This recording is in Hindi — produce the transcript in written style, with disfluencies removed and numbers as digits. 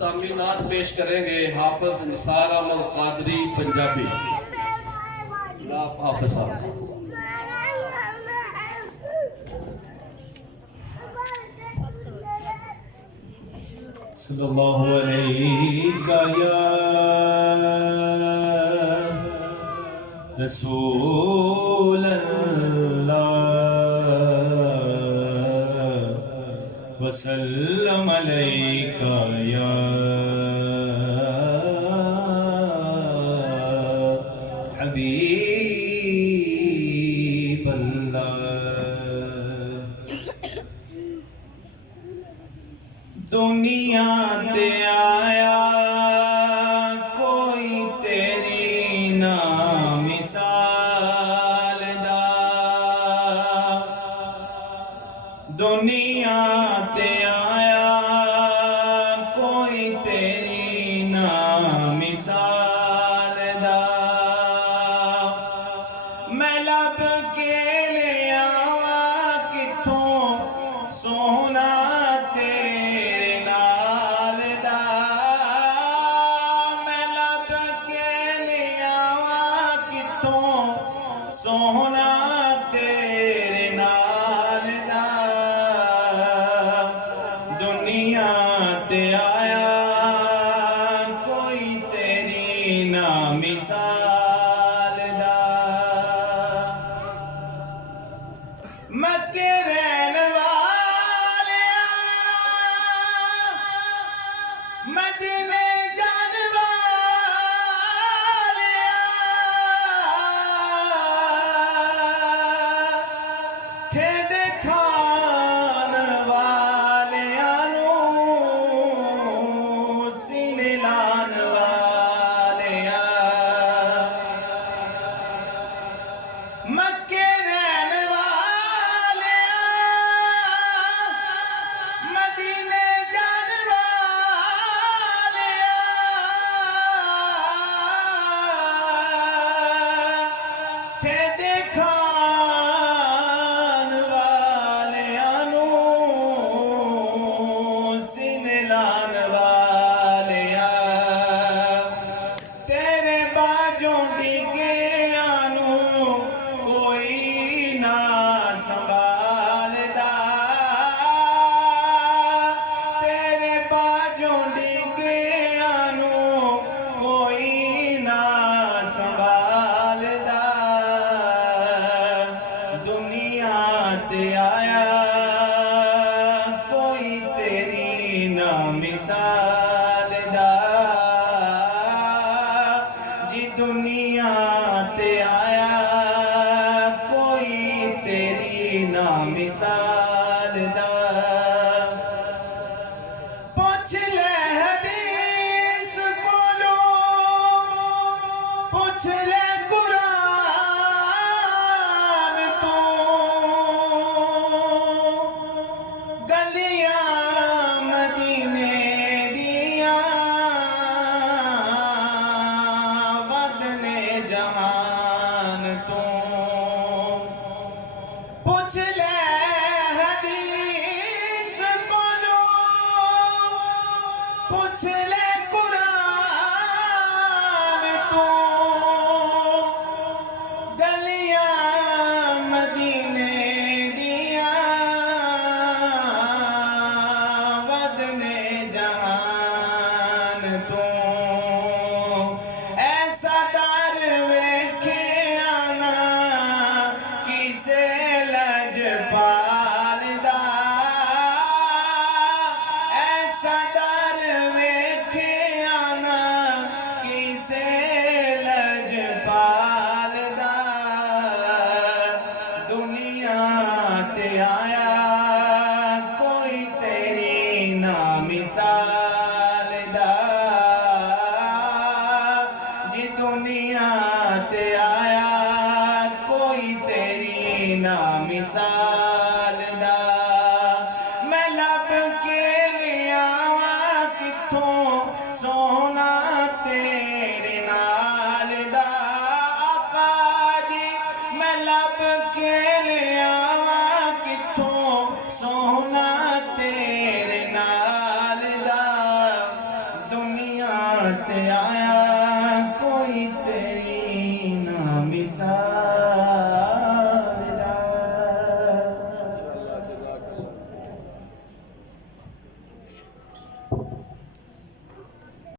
तामीनात पेश करेंगे हाफिज निसार अहमद कादरी पंजाबी। हाफिज साहब सल्लल्लाहु अलैका या रसूल अल्लाह वसल्लम अलैका या हबीब अल्लाह। दुनिया ते आया कोई तेरी ना मिसाल दा, दुनिया ते आया कोई तेरी ना मिसाल दा। मैं लब के ले आवा किथों सोना तेरे नाल दा, मैं लब के ले आवा किथों सोना तेरे नाल दा। दुनिया ते आया कोई तेरी ना मिसाल दा। मक्के रहन वालिया मदीने जान वालिया, ठेडे खान वालिया नू सीने लान वालिया। मक्के रहन वालिया मदीने जान वालिया, ठेडे खान वालिया नू सीने लान वालिया। तेरे बाजों डिगे आनू कोई ना संभालदा, तेरे बाजों डिगे आनू कोई ना संभालदा। दुनिया ते आया कोई तेरी ना मिसाल दा, जी दुनिया ते आया कोई तेरी ना मिसाल दा। पुछ ले हदीस कोलों, पुछ ले कुरान तो, गलियां मदीने दिया वदने जहान तो। पुछ ले हदीस कोलों, पुछ ले कुरान तो, गलियां मदीने दिया वदने जहान तो। ऐसा दर वेखे आना किसे लजपाल दा, ऐसा दर वेखे आना किसे लजपाल दा। दुनिया ते आया कोई तेरी ना मिसाल दा, जी दुनिया ते आया कोई तेरी ना मिसाल दा। मैं लब के ले आवा किथों सोना तेरे नाल दा। आका जी मैं लब के ले आवा किथों सोना तेरे नाल दा। ते आया